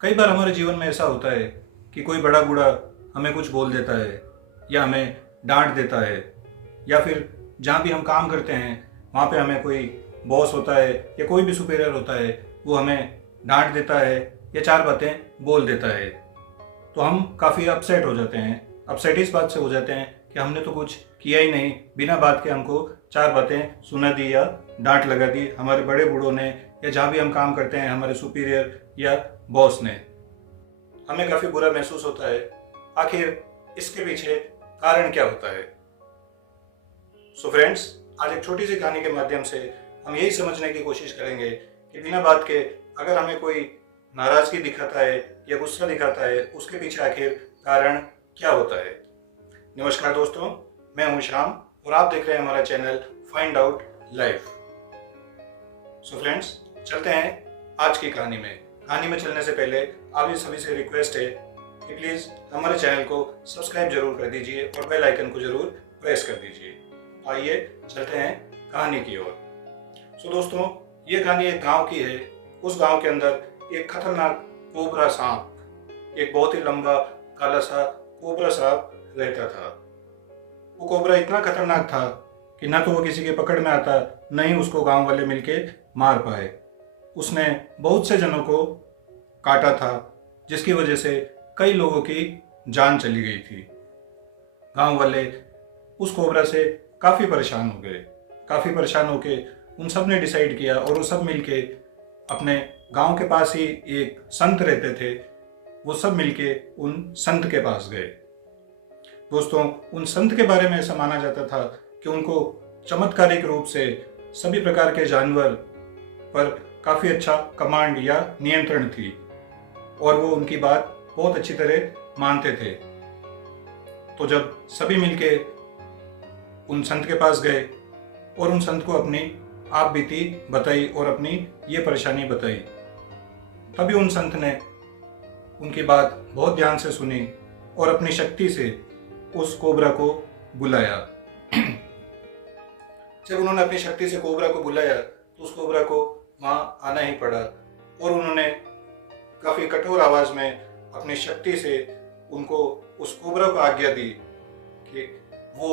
कई बार हमारे जीवन में ऐसा होता है कि कोई बड़ा बूढ़ा हमें कुछ बोल देता है या हमें डांट देता है, या फिर जहाँ भी हम काम करते हैं वहाँ पे हमें कोई बॉस होता है या कोई भी सुपीरियर होता है, वो हमें डांट देता है या चार बातें बोल देता है। तो हम काफ़ी अपसेट हो जाते हैं। अपसेट इस बात से हो जाते हैं कि हमने तो कुछ किया ही नहीं, बिना बात के हमको चार बातें सुना दी या डांट लगा दी हमारे बड़े बूढ़ों ने, या जहाँ भी हम काम करते हैं हमारे सुपीरियर या बॉस ने। हमें काफ़ी बुरा महसूस होता है। आखिर इसके पीछे कारण क्या होता है? सो फ्रेंड्स, आज एक छोटी सी कहानी के माध्यम से हम यही समझने की कोशिश करेंगे कि बिना बात के अगर हमें कोई नाराजगी दिखाता है या गुस्सा दिखाता है, उसके पीछे आखिर कारण क्या होता है। नमस्कार दोस्तों, मैं हूं श्याम और आप देख रहे हैं हमारा channel find out life. So friends, चलते हैं आज की कहानी में। कहानी में चलने से पहले आप सभी से रिक्वेस्ट है कि प्लीज़ हमारे चैनल को सब्सक्राइब जरूर कर दीजिए और बेल आइकन को जरूर प्रेस कर दीजिए। आइए चलते हैं कहानी की ओर। सो दोस्तों, ये कहानी एक गांव की है। उस गांव के अंदर एक खतरनाक कोबरा सांप, एक बहुत ही लंबा काला सा कोबरा सांप रहता था। वो कोबरा इतना खतरनाक था कि ना तो वो किसी के पकड़ में आता, न ही उसको गांव वाले मिलके मार पाए। उसने बहुत से जनों को काटा था, जिसकी वजह से कई लोगों की जान चली गई थी। गांव वाले उस कोबरा से काफ़ी परेशान हो गए। काफ़ी परेशान होके उन सब ने डिसाइड किया और वो सब मिलके अपने गांव के पास ही एक संत रहते थे, वो सब मिलके उन संत के पास गए। दोस्तों, उन संत के बारे में ऐसा माना जाता था कि उनको चमत्कारिक रूप से सभी प्रकार के जानवर पर काफ़ी अच्छा कमांड या नियंत्रण थी और वो उनकी बात बहुत अच्छी तरह मानते थे। तो जब सभी मिलके उन संत के पास गए और उन संत को अपनी आप बीती बताई और अपनी ये परेशानी बताई, तभी उन संत ने उनकी बात बहुत ध्यान से सुनी और अपनी शक्ति से उस कोबरा को बुलाया। जब उन्होंने अपनी शक्ति से कोबरा को बुलाया तो उस कोबरा को वहां आना ही पड़ा और उन्होंने काफी कठोर आवाज में अपनी शक्ति से उनको उस कोबरा को आज्ञा दी कि वो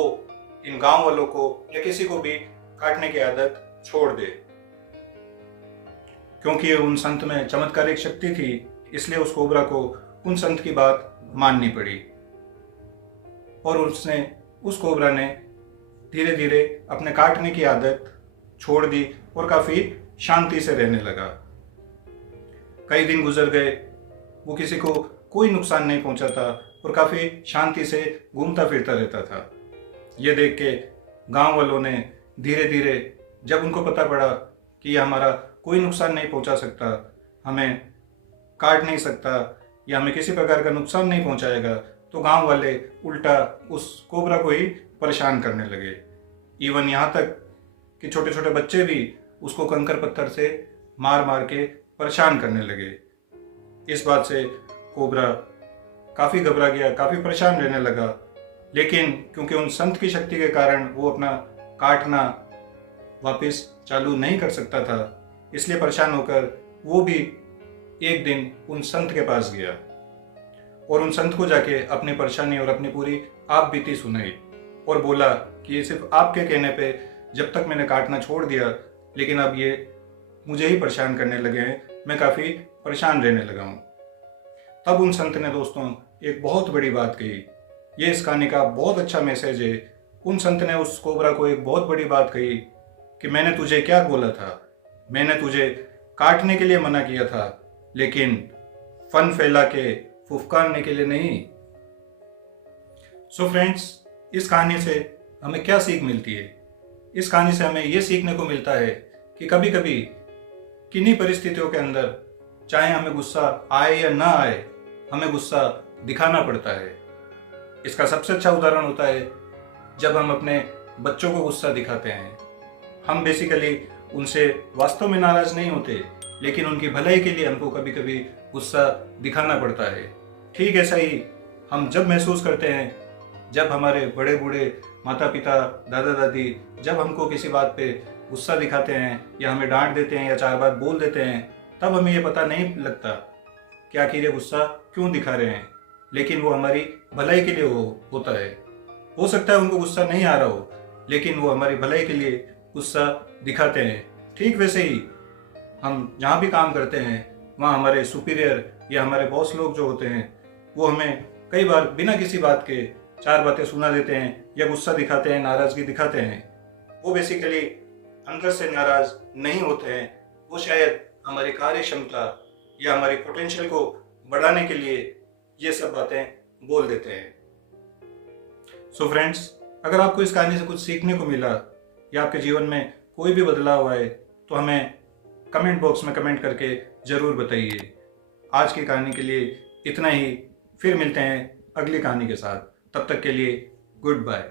इन गांव वालों को या किसी को भी काटने की आदत छोड़ दे। क्योंकि उन संत में चमत्कारिक शक्ति थी, इसलिए उस कोबरा को उन संत की बात माननी पड़ी और उस कोबरा ने धीरे धीरे अपने काटने की आदत छोड़ दी और काफी शांति से रहने लगा। कई दिन गुजर गए, वो किसी को कोई नुकसान नहीं पहुंचाता और काफी शांति से घूमता फिरता रहता था। ये देख के गांव वालों ने धीरे धीरे, जब उनको पता पड़ा कि ये हमारा कोई नुकसान नहीं पहुंचा सकता, हमें काट नहीं सकता या हमें किसी प्रकार का नुकसान नहीं पहुंचाएगा, तो गांव वाले उल्टा उस कोबरा को ही परेशान करने लगे। इवन यहाँ तक कि छोटे छोटे बच्चे भी उसको कंकर पत्थर से मार मार के परेशान करने लगे। इस बात से कोबरा काफ़ी घबरा गया, काफ़ी परेशान रहने लगा। लेकिन क्योंकि उन संत की शक्ति के कारण वो अपना काटना वापस चालू नहीं कर सकता था, इसलिए परेशान होकर वो भी एक दिन उन संत के पास गया और उन संत को जाके अपनी परेशानी और अपनी पूरी आप बीती सुनाई और बोला कि ये सिर्फ आपके कहने पे जब तक मैंने काटना छोड़ दिया, लेकिन अब ये मुझे ही परेशान करने लगे हैं, मैं काफ़ी परेशान रहने लगा हूँ। तब उन संत ने दोस्तों एक बहुत बड़ी बात कही। ये इस कहानी का बहुत अच्छा मैसेज है। उन संत ने उस कोबरा को एक बहुत बड़ी बात कही कि मैंने तुझे क्या बोला था, मैंने तुझे काटने के लिए मना किया था, लेकिन फन फैला के फुफकारने के लिए नहीं। सो फ्रेंड्स, इस कहानी से हमें क्या सीख मिलती है? इस कहानी से हमें ये सीखने को मिलता है कि कभी कभी किन्हीं परिस्थितियों के अंदर, चाहे हमें गुस्सा आए या ना आए, हमें गुस्सा दिखाना पड़ता है। इसका सबसे अच्छा उदाहरण होता है जब हम अपने बच्चों को गुस्सा दिखाते हैं। हम बेसिकली उनसे वास्तव में नाराज नहीं होते, लेकिन उनकी भलाई के लिए हमको कभी कभी गुस्सा दिखाना पड़ता है। ठीक ऐसा ही हम जब महसूस करते हैं, जब हमारे बड़े बूढ़े माता पिता, दादा दादी जब हमको किसी बात पे गुस्सा दिखाते हैं या हमें डांट देते हैं या चार बात बोल देते हैं, तब हमें ये पता नहीं लगता कि आखिर ये गुस्सा क्यों दिखा रहे हैं, लेकिन वो हमारी भलाई के लिए होता है। हो सकता है उनको गुस्सा नहीं आ रहा हो, लेकिन वो हमारी भलाई के लिए गुस्सा दिखाते हैं। ठीक वैसे ही हम जहाँ भी काम करते हैं वहाँ हमारे सुपीरियर या हमारे बॉस लोग जो होते हैं वो हमें कई बार बिना किसी बात के 4 बातें सुना देते हैं या गुस्सा दिखाते हैं, नाराज़गी दिखाते हैं। वो बेसिकली अंदर से नाराज़ नहीं होते हैं, वो शायद हमारी कार्य क्षमता या हमारी पोटेंशियल को बढ़ाने के लिए ये सब बातें बोल देते हैं। सो फ्रेंड्स, अगर आपको इस कहानी से कुछ सीखने को मिला या आपके जीवन में कोई भी बदलाव आए तो हमें कमेंट बॉक्स में कमेंट करके ज़रूर बताइए। आज की कहानी के लिए इतना ही, फिर मिलते हैं अगली कहानी के साथ। तब तक के लिए गुड बाय।